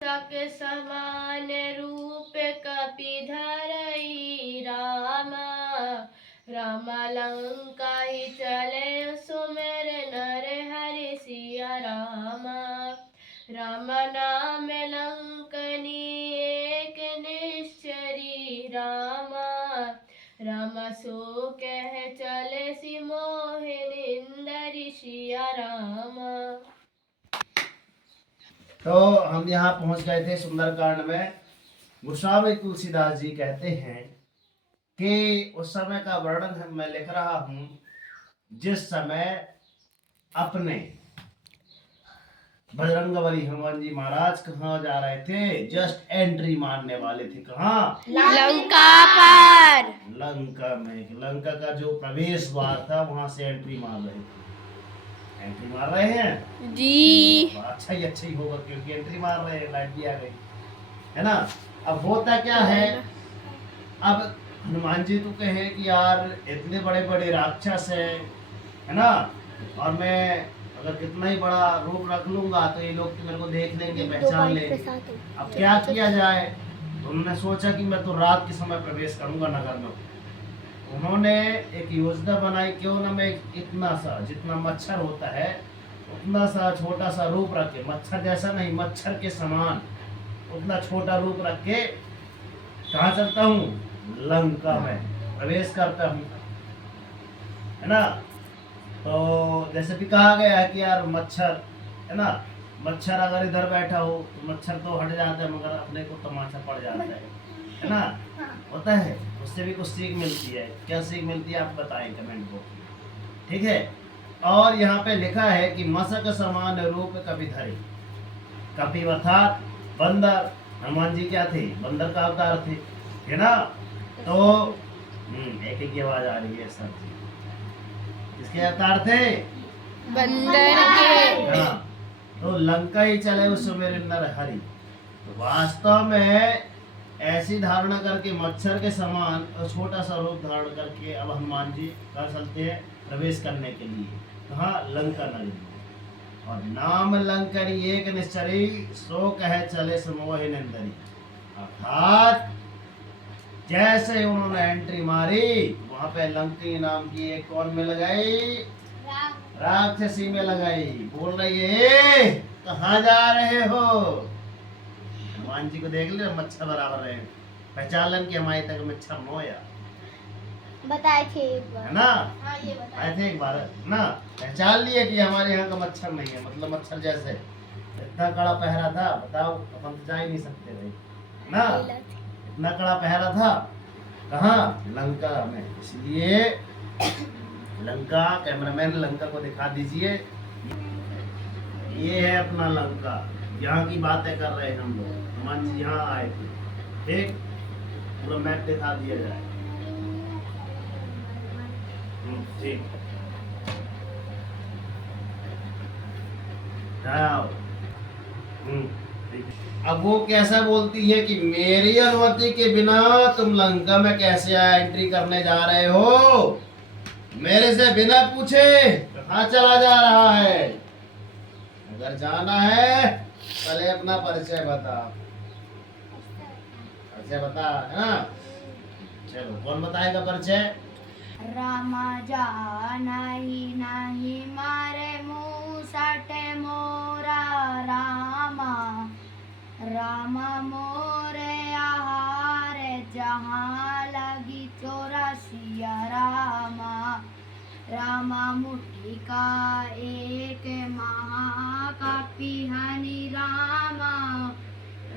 के समान रूप कपिधरई रामा। राम लंका ही चले सुमेर नर हरि सिया रामा। राम नाम लंकनी एक निश्चरी रामा। राम सो कह चले सी मोहिनिंदरी सिया रामा। तो हम यहाँ पहुंच गए थे सुंदरकांड में। गोस्वामी तुलसीदास जी कहते हैं कि उस समय का वर्णन मैं लिख रहा हूं जिस समय अपने बजरंगबली हनुमान जी महाराज कहाँ जा रहे थे, जस्ट एंट्री मारने वाले थे। कहाँ? लंका पर। लंका में, लंका का जो प्रवेश द्वार था वहां से एंट्री मार रहे थे। एंट्री मार रहे हैं जी। अच्छा ही होगा क्योंकि एंट्री मार रहे हैं, लाइट भी आ गई है ना। अब होता क्या है, अब हनुमान जी तो कहे कि यार इतने बड़े बड़े राक्षस है ना, और मैं अगर कितना ही बड़ा रूप रख लूंगा तो ये लोग तो मेरे को देख लेंगे, पहचान लेंगे। अब क्या किया जाए, तो उन्होंने सोचा कि मैं तो रात के समय प्रवेश करूंगा नगर में। उन्होंने एक योजना बनाई, क्यों ना मैं इतना सा, जितना मच्छर होता है उतना सा छोटा सा रूप रख के, मच्छर जैसा नहीं, मच्छर के समान उतना छोटा रूप रख के कहाँ चलता हूँ, लंका में प्रवेश करता हूँ, है ना। तो जैसे भी कहा गया है कि यार मच्छर है ना, मच्छर अगर इधर बैठा हो तो मच्छर तो हट जाता है मगर अपने को तमाचा पड़ जाता है ना। होता है, उससे भी कुछ सीख मिलती है। क्या सीख मिलती है आप बताएं कमेंट बॉक्स में, ठीक है। और यहाँ पे लिखा है कि मशक समान रूप कपिधरे। कपि अर्थात बंदर, हनुमान जी क्या थे, बंदर का अवतार थे, है ना। तो एक एक की आवाज आ रही है सर जी, किसके अवतार थे, बंदर के। हाँ। तो लंका ही चले उस मेरे नर हरि। तो वास्तव में ऐसी धारणा करके मच्छर के समान और छोटा सा रूप धारण करके अब हनुमान जी कहाँ चलते हैं, प्रवेश करने के लिए। कहाँ, लंका नगरी। और नाम लंकरी एक निश्चरी, सो कहे चले समोहि नंदरी। अर्थात जैसे उन्होंने एंट्री मारी वहां पे लंकी नाम की एक कौन में लगाई, राक्षसी में लगाई। बोल रही है कहाँ जा रहे हो। हनुमान जी को देख ले, मच्छर बराबर रहे, पहचान लन की हमारे तक मच्छर मोया बताए थे एक बार, है ना। हाँ ये बताए थे एक बार ना, पहचान लिए कि हमारे यहाँ का मच्छर नहीं है, मतलब मच्छर जैसे इतना कड़ा पहरा था, बताओ अपन तो जा ही नहीं सकते भाई ना, इतना कड़ा पहरा था। कहाँ, लंका में। इसलिए लंका, कैमरामैन लंका को दिखा दीजिए, ये है अपना लंका, यहाँ की बातें कर रहे हैं हम लोग। हनुमान जी यहाँ आए थे, ठीक, पूरा मैप दिखा दिया जाए। ठीक, अब वो कैसा बोलती है कि मेरी अनुमति के बिना तुम लंका में कैसे एंट्री करने जा रहे हो, मेरे से बिना पूछे कहाँ चला जा रहा है। अगर जाना है पहले अपना परिचय बता, परिचय बता, है ना। चलो कौन बताएगा परिचय। रामा जाना ही नहीं मारे मुँह सटे मोरा रामा। रामा मोरे आहार जहाँ लगी चौरासिया रामा। रामा मुट्ठी का एक महाकापी हनि रामा।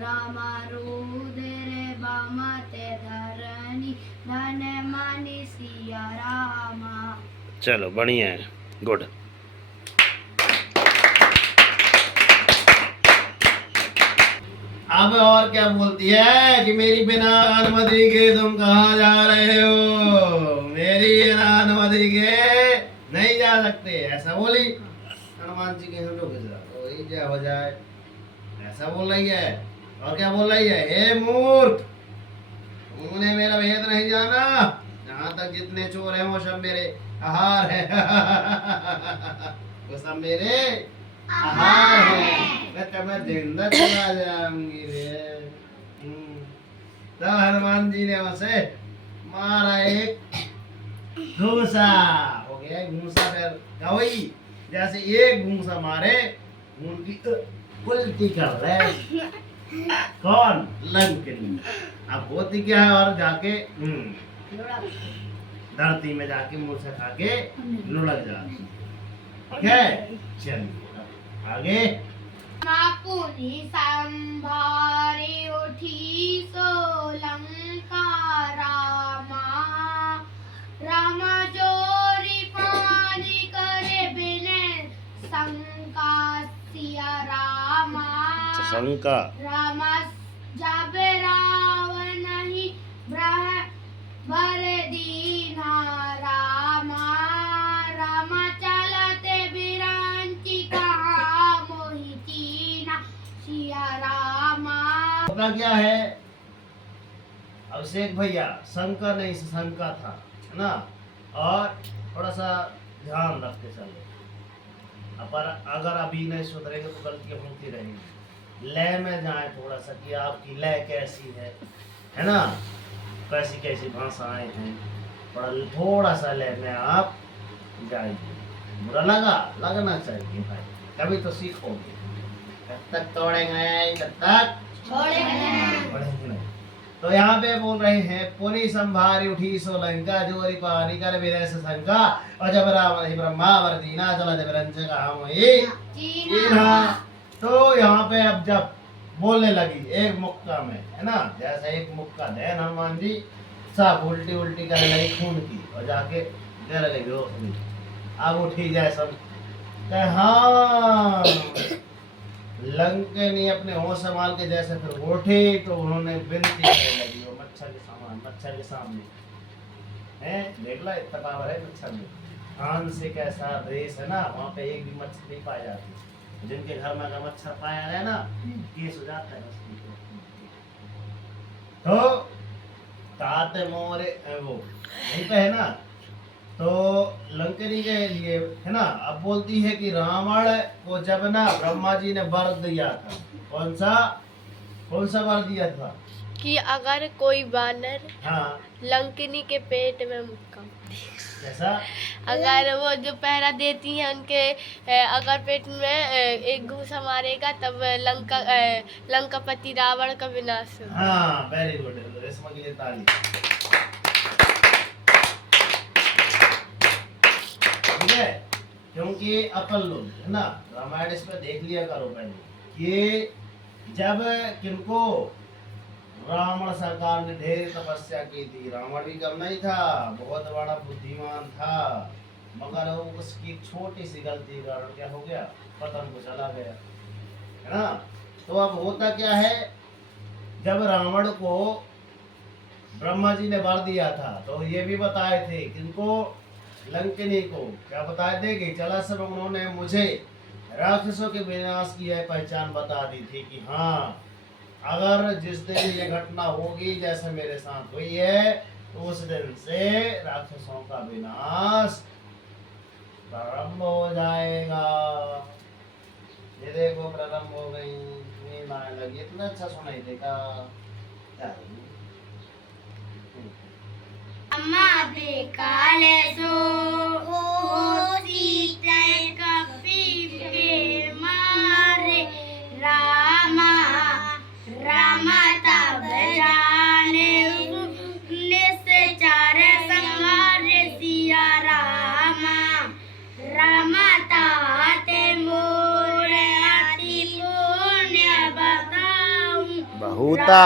रामा रुद्र बमते धरणी धन मनि सिया रामा। चलो बढ़िया है, गुड। अब और क्या बोलती है कि मेरी बिना अनुमति के तुम कहाँ जा रहे हो, मेरी बिना अनुमति के नहीं जा सकते, ऐसा बोली। हनुमान जी के हम लोग वही क्या हो जाए, ऐसा बोल रही है। और क्या बोल रही है, हे मूर्ख, तुमने मेरा भेद नहीं जाना, जहाँ तक जितने चोर हैं वो सब मेरे आहार है वो सब मेरे आहार है। कहते मैं जिंदा चला जाऊंगी रे। तब हनुमान जी ने उसे मारा एक घूसा। हो गया एक घूसा। फिर कवई जैसे एक घूसा मारे उनकी उल्टी कर रहे। कौन? लंकनी। अब होती क्या है और जाके धरती में जाके मुंह से खा के लुढ़क जाती। ठीक है, चलिए आगे। पुनि संभारी उठी सोलंका रामा, राम जोरी पानी करे बिने शंका सिया रामा। शंका राम जब रावण ही भर दीना रामा, राम चलते बिरांची कहा मोहि चीना सिया रामा। होता क्या है अभिषेक भैया, शंका नहीं शंका था, है ना। और थोड़ा सा ध्यान रखते चले। पर अगर अभी नहीं सुधरेंगे तो गलतियां होती रहेंगी। लय में जाए थोड़ा सा कि आपकी लय कैसी है ना, कैसी कैसी भाषाएं हैं। थोड़ा सा लय में आप जाइए। बुरा लगना चाहिए भाई, कभी तो सीखोगे। जब तक तोड़ेंगे तब तक छोड़ेंगे नहीं। तो यहाँ पे बोल रहे हैं पुनि संभारी उठी सोलंका, जोरी पानी कर विदेश शंका, और जब रावण ही ब्रह्मावर दीना चलत बिरंच कहा मोहि चीन्हा। तो यहाँ पे अब जब बोलने लगी एक मुक्का में, है ना, जैसे एक मुक्का देन हनुमान जी सब उल्टी उल्टी करने लगी खून की, और जाके गिर गई बेहोश हुई। अब उठी जैसा हाँ, लंके ने अपने होश संभाल के जैसे फिर उठे तो उन्होंने विनती करने लगी। वो मच्छर के सामने है, देख लो इतना पावर है मच्छर में। कान से कैसा रेस है ना, वहाँ पे एक भी मच्छर नहीं पाई जाती। जिनके घर में अगर मच्छर पाया गया ना, केस हो जाता है मछली को। तो ताते मोरे वो यहीं पे है ना। तो लंकनी के लिए है ना, अब बोलती है कि रावण को जब ना ब्रह्मा जी ने वर दिया था, कौन सा वर दिया था कि अगर कोई बानर हाँ लंकिनी के पेट में मुक्का, कैसा, अगर वो जो पहरा देती है उनके अगर पेट में एक घूसा मारेगा तब लंकापति रावण का विनाश होगा। हाँ वेरी गुड, रेशमा के लिए ताली। ठीक है, क्योंकि अपन लोग है ना रामायण इस पे देख लिया करो पहले कि जब किनको रावण सरकार ने ढेर तपस्या की थी। रावण भी कम नहीं था, बहुत बड़ा बुद्धिमान था, मगर उसकी छोटी सी गलती के कारण क्या हो गया, पतन को चला गया, है ना। तो अब होता क्या है, जब रावण को ब्रह्मा जी ने वर दिया था तो ये भी बताए थे किनको, लंकिनी को क्या बताए थे कि चला सब उन्होंने मुझे राक्षसों के विनाश की यह पहचान बता दी थी कि हाँ अगर जिस दिन ये घटना होगी जैसे मेरे साथ हुई है तो उस दिन से राक्षसों का विनाश प्रारंभ हो जाएगा। ये देखो प्रारंभ हो गई, नींद आने लगी, इतना अच्छा सुनाई देगा। अम्मा दे काले सो सीते कपी के मारे रामा, रामा तब जाने निश्चर संहार सिया रामा, रामा ताते मोरे अति पुण्य बताऊं बहुता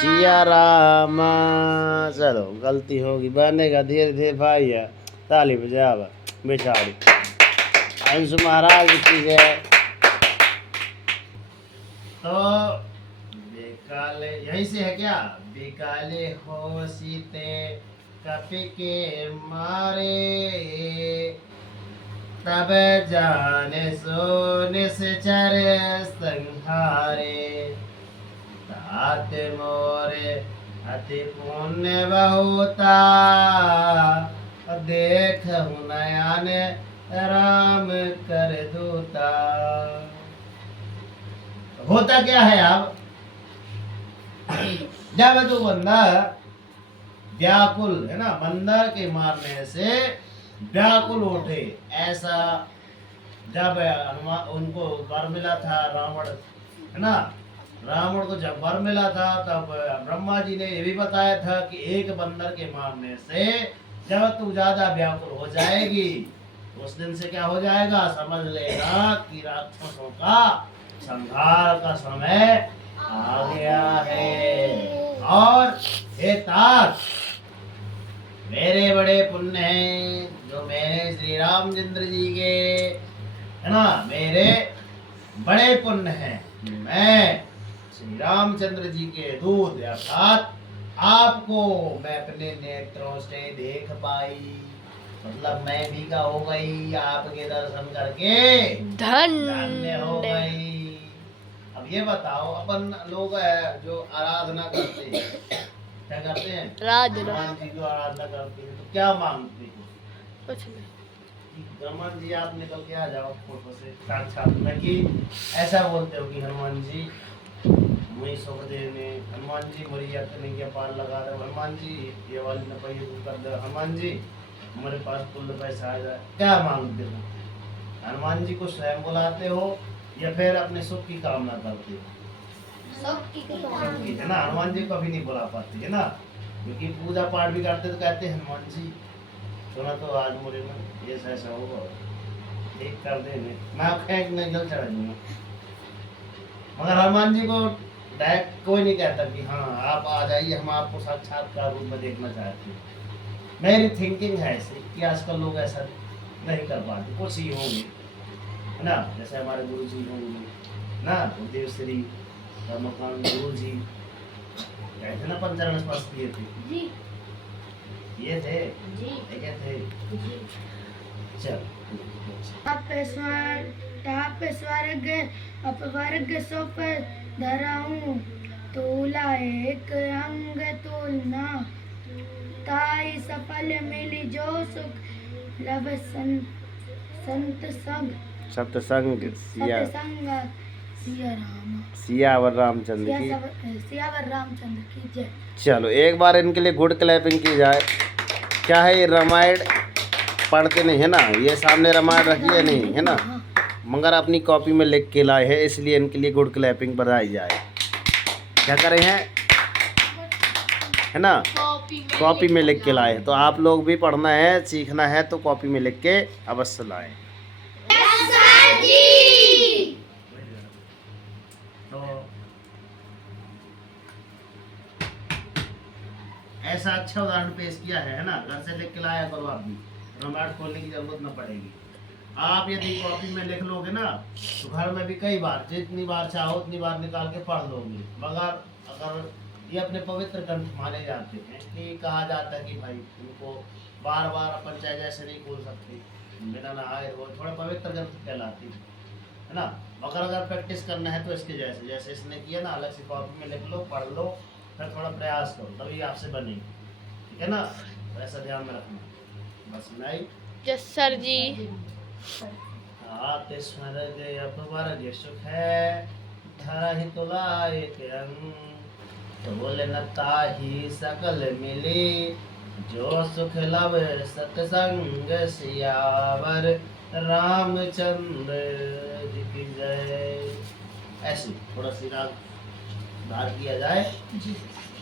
सिया राम। चलो गलती होगी, बनेगा धीरे धीरे भाई है। ताली बजावा बेचारी अंशु महाराज की जय। तो बेकाले यहीं से है क्या, बेकाले हो सीते कपि के मारे, तब जाने सो निश्चर संहारे, तात मोरे अति पुण्य बहुता देख नयन राम कर दूता। होता क्या है अब, जब तो बंदा व्याकुल है ना, बंदर के मारने से व्याकुल उठे, ऐसा जब हनुमान उनको वर मिला था, रावण है ना, रावण को जब वर मिला था तब ब्रह्मा जी ने ये भी बताया था कि एक बंदर के मारने से जब तू ज्यादा व्याकुल हो जाएगी उस दिन से क्या हो जाएगा, समझ लेना कि राक्षसों का संहार का समय आ गया है। और हे तात, मेरे बड़े पुण्य हैं जो मेरे श्री रामचंद्र जी के है ना, मेरे बड़े पुण्य हैं। मैं श्री रामचंद्र जी के दूध अर्थात आपको मैं अपने नेत्रों से देख पाई, मतलब मैं भी का हो गई, आपके दर्शन करके धन्य हो गई। अब ये बताओ, अपन लोग जो आराधना करते हैं, क्या करते हैं, हनुमान जी जो आराधना करते हैं, तो क्या मांगते हैं? कुछ नहीं। हनुमान जी आप निकल के आ जाओ फोटो से साक्षात में, कि ऐसा बोलते हो कि हनुमान जी मुझे सुख देने, हनुमान जी मुझे नहीं क्या पार लगा दो, हनुमान जी ये वाली न पाइए दूर कर दो, हनुमान जी हमारे पास कुल पैसा आ जाए, क्या मांगते हो? हनुमान जी को स्वयं बुलाते हो या फिर अपने सुख की कामना करते हो? है ना, हनुमान जी कभी नहीं बुला पाते है ना, क्योंकि पूजा पाठ भी करते तो कहते हैं हनुमान जी सुना तो आज मुझे में ये ऐसा होगा, ठीक कर देने, मैं आँखें में जल चढ़ा दूंगा। मगर हनुमान जी को डायरेक्ट कोई नहीं कहता कि हाँ आप आ जाइए, हम आपको साक्षात्कार रूप में देखना चाहते हैं। मेरी थिंकिंग है ऐसी कि आजकल लोग ऐसा नहीं कर पाते, कुछ ही होंगे है ना, जैसे हमारे गुरु जी होंगे ना, गुरुदेव श्री रमाकांत गुरु जी कहते ना पंचरण स्पर्श किए थे जी, ये थे जी, क्या थे जी। चल ताप स्वर्ग अपवर्ग सोप धराऊं, तूला एक अंग तुलना, ताई सफल मिली जो सुख लब संत संग, सत्संग सियावर रामचंद्र की, सियावर रामचंद्र की जय। चलो एक बार इनके लिए गुड क्लैपिंग की जाए। क्या है, ये रामायण पढ़ते नहीं है ना, ये सामने रामायण रखी है नहीं है ना, मगर अपनी कॉपी में लिख के लाए हैं, इसलिए इनके लिए गुड क्लैपिंग बधाई जाए। क्या कर रहे हैं है ना, कॉपी में लिख के लाए, तो आप लोग भी पढ़ना है, सीखना है तो कॉपी में लिख के अवश्य लाए। तो ऐसा अच्छा उदाहरण पेश किया है ना, घर से लिख के लाया करो, आप भी रामायण खोलने की जरूरत न पड़ेगी। आप यदि कॉपी में लिख लोगे ना तो घर में भी कई बार, जितनी बार चाहो उतनी बार निकाल के पढ़ लोगे। मगर अगर ये अपने पवित्र ग्रंथ माने जाते हैं, कि कहा जाता है कि भाई उनको बार बार अपन चाहे जैसे नहीं खोल सकते, बिना नहाए वो थोड़ा पवित्र ग्रंथ कहलाती है ना। मगर अगर प्रैक्टिस करना है तो इसके जैसे जैसे इसने किया ना, अलग से कॉपी में लिख लो, पढ़ लो, फिर थोड़ा प्रयास करो, तभी आपसे बनेगी, ठीक है ना, तो ऐसा ध्यान में रखना। बस नहीं यस सर जी। आते स्वर्ग अपवर्ग सुख है, धरा ही तुला एक अंग, तो बोले न ताही सकल मिली, जो सुख लब सत्संग, सियावर रामचंद्र जी की जय। ऐसे थोड़ा सी राग धार किया जाए।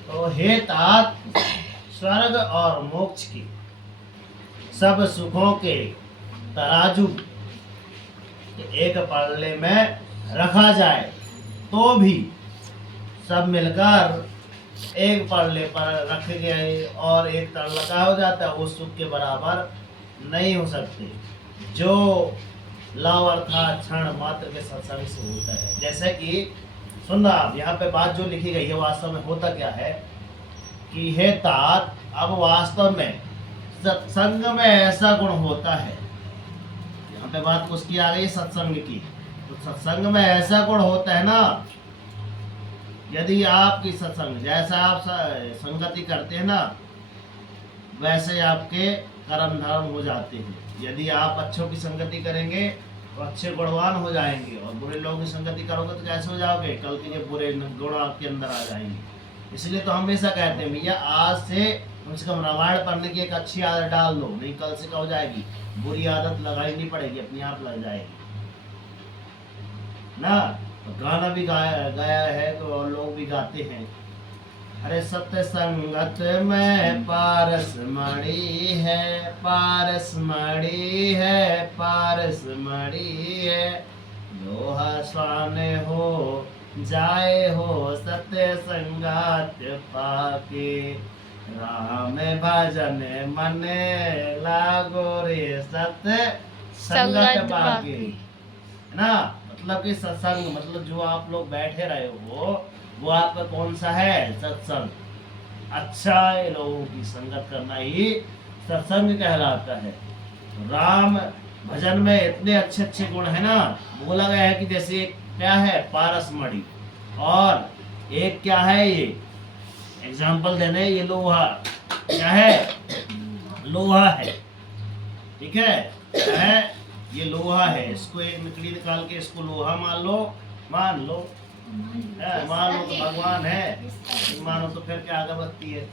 तो हे तात, स्वर्ग और मोक्ष की सब सुखों के तराजू एक पल्ले में रखा जाए तो भी सब मिलकर एक पल्ले पर रखे गए और एक तड़लका हो जाता है, उस सुख के बराबर नहीं हो सकते जो लाभ अर्थात क्षण मात्र के सत्संग से होता है। जैसे कि सुनना आप, यहाँ पे बात जो लिखी गई है वास्तव में होता क्या है कि हे तात, अब वास्तव में सत्संग में ऐसा गुण होता है, यहाँ पे बात उसकी आ गई सत्संग की, तो सत्संग में ऐसा गुण होता है ना यदि आपकी सत्संग जैसा आप संगति करते हैं ना, वैसे आपके कर्म धर्म हो जाते हैं। यदि आप अच्छों की संगति करेंगे तो अच्छे गुणवान हो जाएंगे, और बुरे लोगों की संगति करोगे तो कैसे हो जाओगे? कल के जो बुरे गुण आपके अंदर आ जाएंगे। इसलिए तो हमेशा कहते हैं भैया, आज से कम से कम रामायण पढ़ने की एक अच्छी आदत डाल लो, नहीं कल से क्या हो जाएगी? बुरी आदत लगाई नहीं पड़ेगी, अपने आप लग जाएगी ना। तो गाना भी गाया है तो और लोग भी गाते हैं, अरे सत्य संगत में पारस मणि है, पारस मणि है, पारस मणि है, लोहा स्वान हो जाए हो सत्य संगत पाके, राम भजन मन लागो रे सत्य संगत पाके, है ना। मतलब कि सत्संग मतलब जो आप लोग बैठे रहे हो वो आपका कौन सा है? सत्संग। अच्छा लोगों की संगत करना ही सत्संग कहलाता है। राम भजन में इतने अच्छे अच्छे गुण है ना, बोला गया है कि जैसे एक क्या है? पारस मणि, और एक क्या है? ये एग्जाम्पल देने, ये लोहा क्या है? लोहा है, ठीक है, क्या है? ये लोहा है। इसको एक लकड़ी निकाल के इसको लोहा मान लो मान लो तो भगवान है, नहीं मानो तो फिर क्या अगरबत्ती है।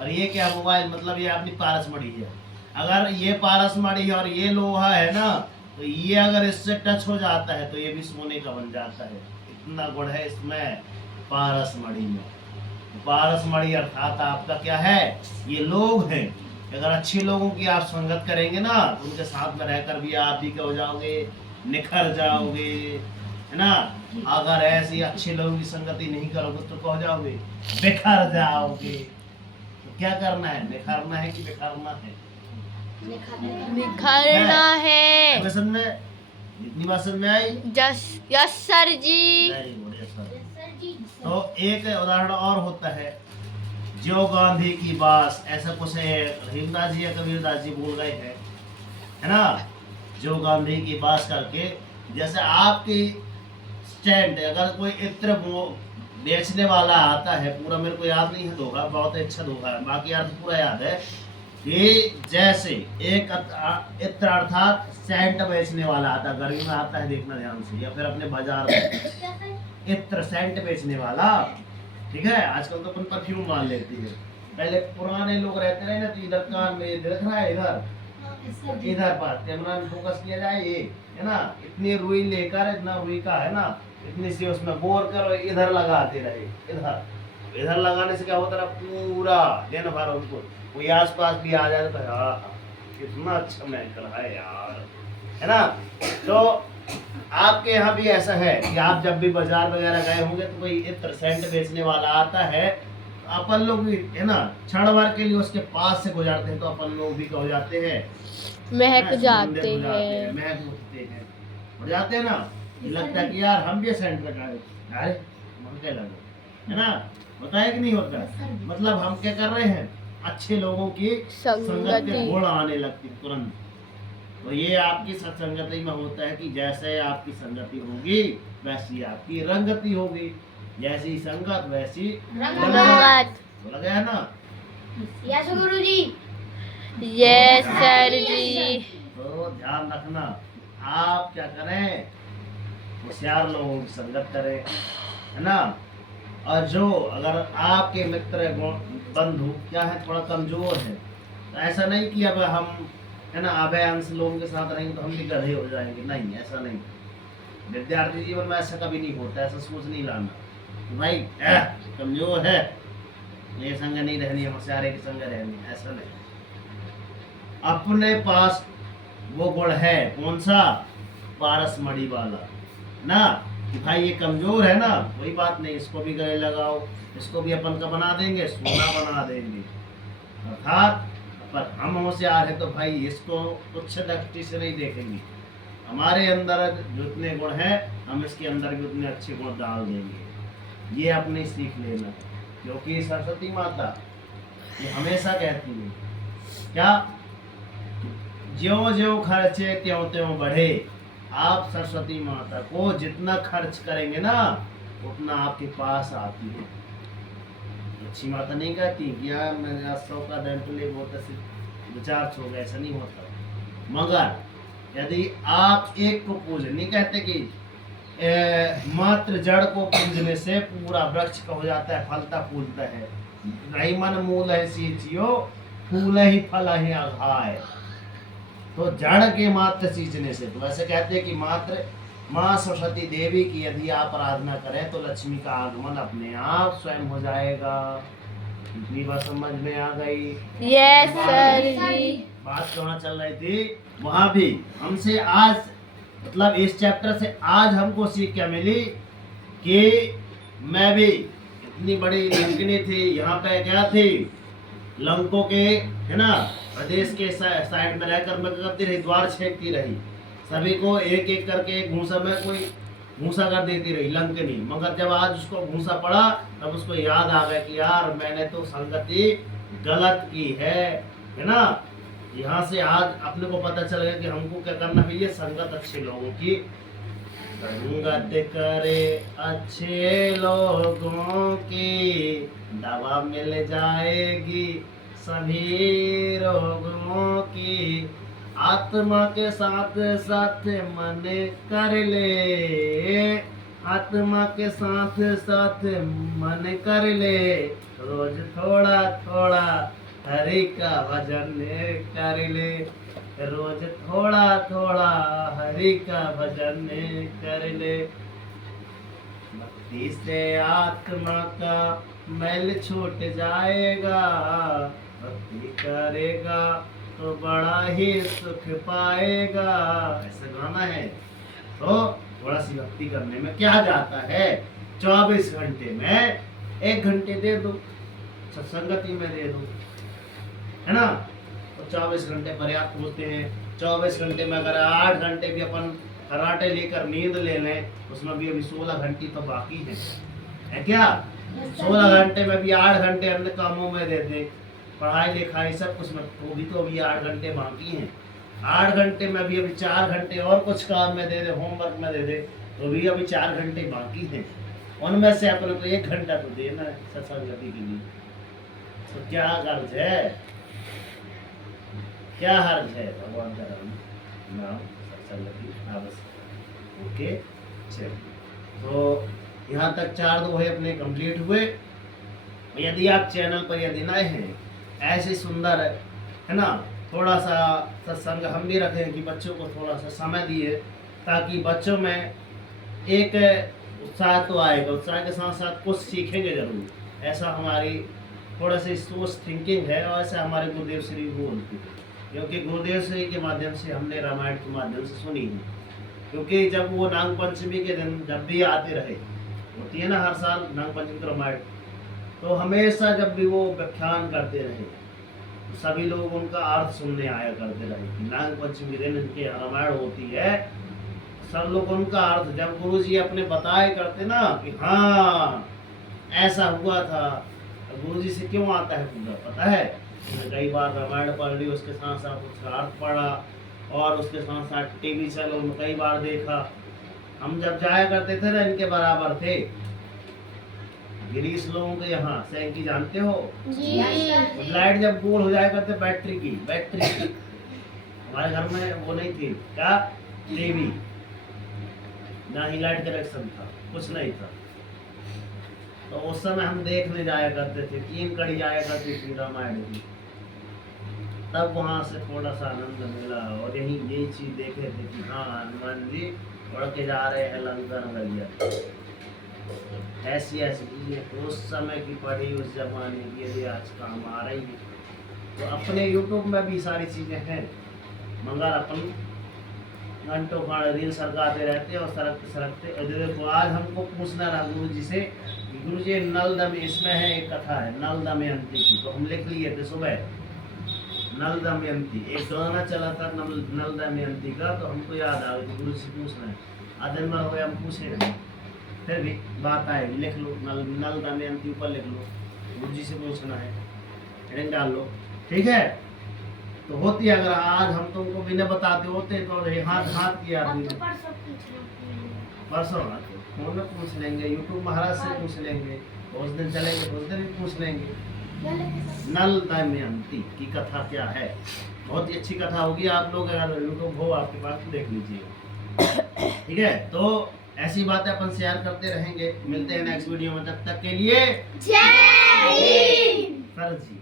और ये क्या? मोबाइल। मतलब ये अपनी पारस मणि है। अगर ये पारस मणि है और ये लोहा है ना, तो ये अगर इससे टच हो जाता है तो ये भी सोने का बन जाता है। इतना गुण है इसमें पारस मणि में। पारस मणि अर्थात आपका क्या है? ये लोग हैं। अगर अच्छे लोगों की आप संगत करेंगे ना, तो उनके साथ में रहकर भी आप भी क्या हो जाओगे? निखर जाओगे, है ना। अगर ऐसी अच्छे लोगों की संगति नहीं करोगे तो क्या हो जाओगे? बिखर जाओगे। तो क्या करना है? निखरना है कि बिखरना है? निखरना है। समझ में? इतनी बात समझ में आई? Yes sir ji. Very good, yes sir. तो एक उदाहरण और होता है, जो गांधी की बास, ऐसा कुछ है, रहीमदास जी या कबीरदास जी बोल गए हैं, है ना। जो गांधी की बास करके, जैसे आपकी स्टैंड, अगर कोई इत्र बेचने वाला आता है, पूरा मेरे को याद नहीं है दोहा, बहुत अच्छा दोहा है, बाकी अर्थ पूरा याद है कि जैसे एक इत्र अर्थात सेंट बेचने वाला आता है, गर्मी में आता है, देखना ध्यान से, या फिर अपने बाजार में इत्र सेंट बेचने वाला, ठीक है। आजकल तो अपन परफ्यूम मान लेती है, पहले पुराने लोग रहते रहे ना, तो इधर कान में दिख रहा है, इधर पर कैमरा में फोकस किया जाए, ये है ना, इतनी रुई लेकर, इतना रुई का है ना, इतनी सी उसमें बोर कर इधर लगाते रहे, इधर लगाने से क्या होता है? पूरा दिन भर उनको कोई आसपास भी आ जाए तो हाँ कितना अच्छा महक रहा है यार, है ना। तो आपके यहाँ भी ऐसा है कि आप जब भी बाजार वगैरह गए होंगे तो कोई इत्र सेंट बेचने वाला आता है, अपन लोग भी है ना क्षण भर के लिए उसके पास से गुजरते हैं, तो अपन लोग भी हो जाते हैं, महक जाते हैं, हैं, महक उठते हैं, हो जाते हैं ना। ये लगता है कि यार हम भी सेंट लगाए, अरे मन क्या लगे, है ना, होता है कि नहीं होता? मतलब हम क्या कर रहे हैं? अच्छे लोगों की संगत के गुण आने लगती तुरंत। तो ये आपकी सत्संगति में होता है कि जैसे आपकी संगति होगी वैसी आपकी रंगति होगी, जैसी संगत वैसी रंगत। बोला गया है ना। यस गुरुजी। यस सर जी। तो ध्यान रखना, आप क्या करें? होशियार लोगों की संगत करें, है ना। और जो अगर आपके मित्र बंधु क्या है, थोड़ा कमजोर है, तो ऐसा नहीं कि अब हम है ना अभय अंश लोगों के साथ रहेंगे तो हम भी गधे हो जाएंगे, नहीं, ऐसा नहीं। विद्यार्थी जीवन में ऐसा कभी नहीं होता, ऐसा सोच नहीं लाना भाई कमजोर है ये संग नहीं रहनी है, होशियारे की संग रहनी है, ऐसा नहीं। अपने पास वो गुण है, कौन सा? पारस मणि वाला ना, कि भाई ये कमजोर है ना, कोई बात नहीं, इसको भी गले लगाओ, इसको भी अपन का बना देंगे, सोना बना देंगे। अर्थात पर हम होशियार है तो भाई इसको तुच्छ दृष्टि से नहीं देखेंगे, हमारे अंदर जितने गुण हैं हम इसके अंदर भी उतने अच्छे गुण डाल देंगे। ये अपनी सीख लेना, क्योंकि सरस्वती माता ये हमेशा कहती है क्या? ज्यों ज्यों खर्चे त्यों त्यों बढ़े। आप सरस्वती माता को जितना खर्च करेंगे ना उतना आपके पास आती है। लक्ष्मी माता नहीं कहती कि यार मैंने आज 100 का दंड ले बहुत ऐसे विचार हो गया, ऐसा नहीं होता। मगर यदि आप एक को पूज, नहीं कहते कि मात्र जड़ को पूजने से पूरा वृक्ष का हो जाता है, फलता फूलता है। नहीं मन मूल है सींचियो, फूल ही फल ही अघाय। तो जड़ के मात्र सींचने से, तो ऐसे कहते हैं कि मात्र माँ सरस्वती देवी की यदि आप आराधना करें तो लक्ष्मी का आगमन अपने आप स्वयं हो जाएगा। इतनी बात समझ में आ गई? यस सर जी। बात कहाँ चल रही थी? वहां भी हमसे आज मतलब इस चैप्टर से आज हमको सीख क्या मिली कि मैं भी इतनी बड़ी लंकिनी थी, यहाँ पे क्या थी, लंकों के है ना प्रदेश के साइड में रहकर मैं करती रही, द्वार छेकती रही, सभी को एक एक करके एक घूसा में कोई घूसा कर देती रही लंकनी। मगर जब आज उसको घूसा पड़ा तब उसको याद आ गया कि यार मैंने तो संगति गलत की है ना। यहाँ से आज अपने को पता चल गया कि हमको क्या करना चाहिए, संगत अच्छे लोगों की संगत करे, अच्छे लोगों की दवा मिल जाएगी सभी रोगों की। आत्मा के साथ साथ मन कर ले, आत्मा के साथ साथ मन कर ले, रोज थोड़ा थोड़ा हरि का भजन कर ले, रोज थोड़ा थोड़ा हरि का भजन कर ले। भक्ति से आत्मा का मैल छूट जाएगा, भक्ति करेगा तो बड़ा ही सुख पाएगा। ऐसा गाना है। तो थोड़ा सी भक्ति करने में क्या जाता है, 24 घंटे में 1 घंटे दे दो, सत्संगति में दे दो, है ना। तो 24 घंटे पर्याप्त होते हैं। 24 घंटे में अगर 8 घंटे भी अपन खर्राटे लेकर नींद ले लें, उसमें भी अभी 16 घंटे तो बाकी है क्या? 16 घंटे में भी 8 घंटे अन्य कामों में दे दे, पढ़ाई लिखाई सब कुछ में, वो भी तो अभी 8 घंटे बाकी हैं। 8 घंटे में भी अभी 4 घंटे और कुछ काम में दे दे, होमवर्क में दे दे, तो भी अभी 4 घंटे बाकी हैं। उनमें से अपने को 1 घंटा तो देना है सत्संगति के लिए। तो क्या गर्ज है, क्या हर्ज है भगवान का नाम सत्संगति आवश्यक। ओके चलिए, तो यहाँ तक 4 दोहे अपने कंप्लीट हुए। यदि आप चैनल पर यदि नए हैं, ऐसे सुंदर है ना, थोड़ा सा सत्संग हम भी रखें कि बच्चों को थोड़ा सा समय दिए, ताकि बच्चों में एक उत्साह तो आएगा, उत्साह के साथ साथ कुछ सीखेंगे जरूर। ऐसा हमारी थोड़ा सी सोच थिंकिंग है, और ऐसा हमारे गुरुदेव श्री बोलते हैं, क्योंकि गुरुदेव श्री के माध्यम से हमने रामायण के माध्यम से सुनी है। क्योंकि जब वो नाग पंचमी के दिन जब भी आते रहे, होती है ना हर साल नाग पंचमी का रामायण, तो हमेशा जब भी वो व्याख्यान करते रहे तो सभी लोग उनका अर्थ सुनने आया करते रहे कि नाग पंचमी दिन इनके रामायण होती है। सब लोग उनका अर्थ जब गुरु जी अपने बताए करते ना कि हाँ ऐसा हुआ था, गुरु जी से क्यों आता है पूरा पता है। कई बार रामायण पढ़ ली, उसके साथ साथ उसका अर्थ पढ़ा, और उसके साथ साथ टीवी चैनल में कई बार देखा। हम जब जाया करते थे ना, इनके बराबर थे गिरीश लोगों के यहाँ, सैंकी जानते हो जी। लाइट जब गोल हो जाया करते बैटरी की हमारे घर में वो नहीं थी क्या, टीवी ना ही लाइट कनेक्शन था, कुछ नहीं था। तो उस समय हम देखने जाया करते थे, 3 कड़ी जाया करती थी रामायण की। तब वहां से थोड़ा सा आनंद मिला, और यही चीज देखे थे कि हाँ हनुमान जी उड़ के जा रहे हैं लंका नगरिया। ऐसी ऐसी चीजें उस समय की पढ़ी, उस जमाने की, यदि आज काम आ रही है। तो अपने यूट्यूब में भी सारी चीजें हैं, मगर अपन घंटों खाड़ रील सरकाते रहते और सरकते सरकते। और देखो आज हमको पूछना रहा गुरु जी से, गुरु जी नल दम, इसमें है एक कथा है नल दमयंती की, तो हम लिख लिए थे सुबह नल दमयंती। एक गाना चला था नल दमयंती का, तो हमको याद आ गया गुरु से पूछना है। आधे में हो गया, हम पूछे नहीं, फिर भी बात आएगी, लिख लो नल दमयंती ऊपर लिख लो, गुरु जी से पूछना है, हेडिंग डाल लो, ठीक है। तो होती है, अगर आज हम तुमको बिना बताते होते तो हाथ किया आदमी, परसों फोन में पूछ लेंगे, यूट्यूब महाराज से पूछ लेंगे, उस दिन चलेंगे तो उस दिन भी पूछ लेंगे। नल दमयंती की कथा क्या है, बहुत ही अच्छी कथा होगी। आप लोग अगर यूट्यूब हो आपके पास तो देख लीजिए, ठीक है। तो ऐसी बातें अपन शेयर करते रहेंगे। मिलते हैं नेक्स्ट वीडियो में, तब तक के लिए जय हिंद सर जी,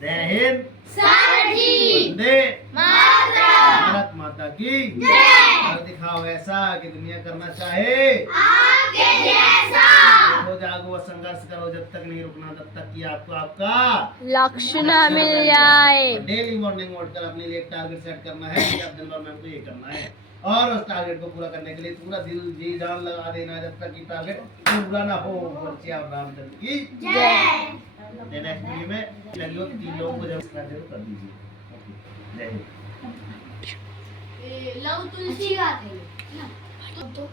जय हिंद सर जी, वंदे मातरम, भारत माता की जय। और दिखाओ ऐसा कि दुनिया करना चाहे आपके जैसा। हो जागो और संघर्ष करो, जब तक नहीं रुकना तब तक कि आपको आपका लक्ष्य ना मिल जाए। डेली मॉर्निंग उठकर अपने लिए एक टारगेट सेट करना है कि अब दिन भर में हमको ये करना है, और उस टारगेट को पूरा करने के लिए पूरा दिल जी जान लगा देना, जब तक कि टारगेट पूरा ना हो। बच्चे और रामचंद्र की जय। नेक्स्ट वीडियो में लगी हो 3 लोगों को जब सब्सक्राइब कर दीजिए। ओके, जय हिंद। लव तुलसी बात है। बोलो।